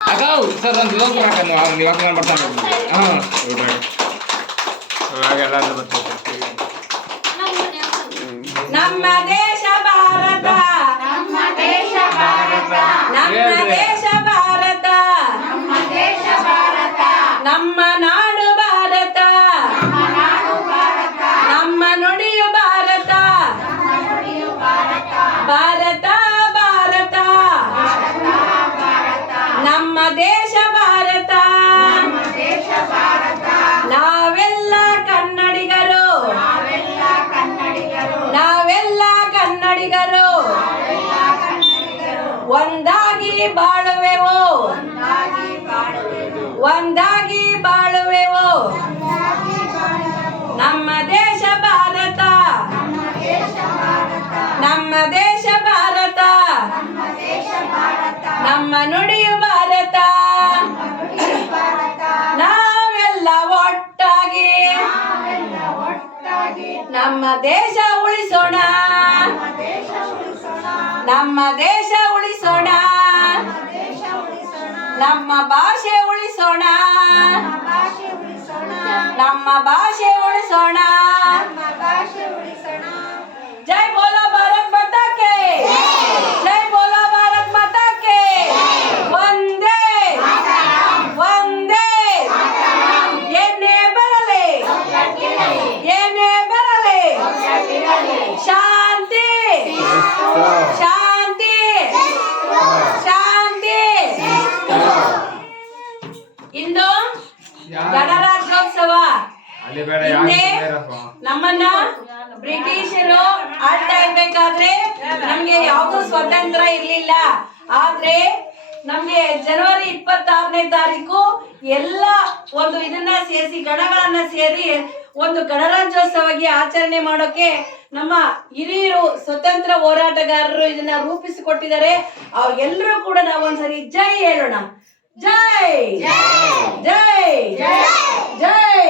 అకావు sir దాన్ని చదువుకున్నాక నువ్వు నీకు కనబడతాను. ಬಾಳುವೆವು. ಒಂದಾಗಿ ಬಾಳುವೆವು. ನಮ್ಮ ದೇಶ ಭಾರತ. ನಮ್ಮ ದೇಶ ಭಾರತ. ನಮ್ಮ ನುಡಿಯು ಭಾರತ. ನಾವೆಲ್ಲ ಒಟ್ಟಾಗಿ. ನಮ್ಮ ದೇಶ ಉಳಿಸೋಣ. ನಮ್ಮ ದೇಶ ಉಳಿಸೋಣ. ನಮ್ಮ ಭಾಷೆ ಉಳಿಸೋಣ. ನಮ್ಮ ಭಾಷೆ ಉಳಿಸೋಣ. ಹಿಂದೆ ನಮ್ಮನ್ನ ಬ್ರಿಟಿಷರು ಆಳ್ತಾ ಇರ್ಬೇಕಾದ್ರೆ ನಮ್ಗೆ ಯಾವ್ದು ಸ್ವತಂತ್ರ ಇರ್ಲಿಲ್ಲ. ಆದ್ರೆ ನಮ್ಗೆ ಜನವರಿ ಇಪ್ಪತ್ತಾರನೇ ತಾರೀಕು ಎಲ್ಲ ಒಂದು ಇದನ್ನ ಸೇರಿಸಿ ಗಣಗಳನ್ನ ಸೇರಿ ಒಂದು ಗಣರಾಜ್ಯೋತ್ಸವಕ್ಕೆ ಆಚರಣೆ ಮಾಡೋಕೆ ನಮ್ಮ ಹಿರಿಯರು ಸ್ವತಂತ್ರ ಹೋರಾಟಗಾರರು ಇದನ್ನ ರೂಪಿಸಿಕೊಟ್ಟಿದ್ದಾರೆ. ಅವ್ರಿಗೆಲ್ಲರೂ ಕೂಡ ನಾವು ಒಂದ್ಸರಿ ಜೈ ಹೇಳೋಣ. ಜೈ! ಜೈ! ಜೈ! ಜೈ!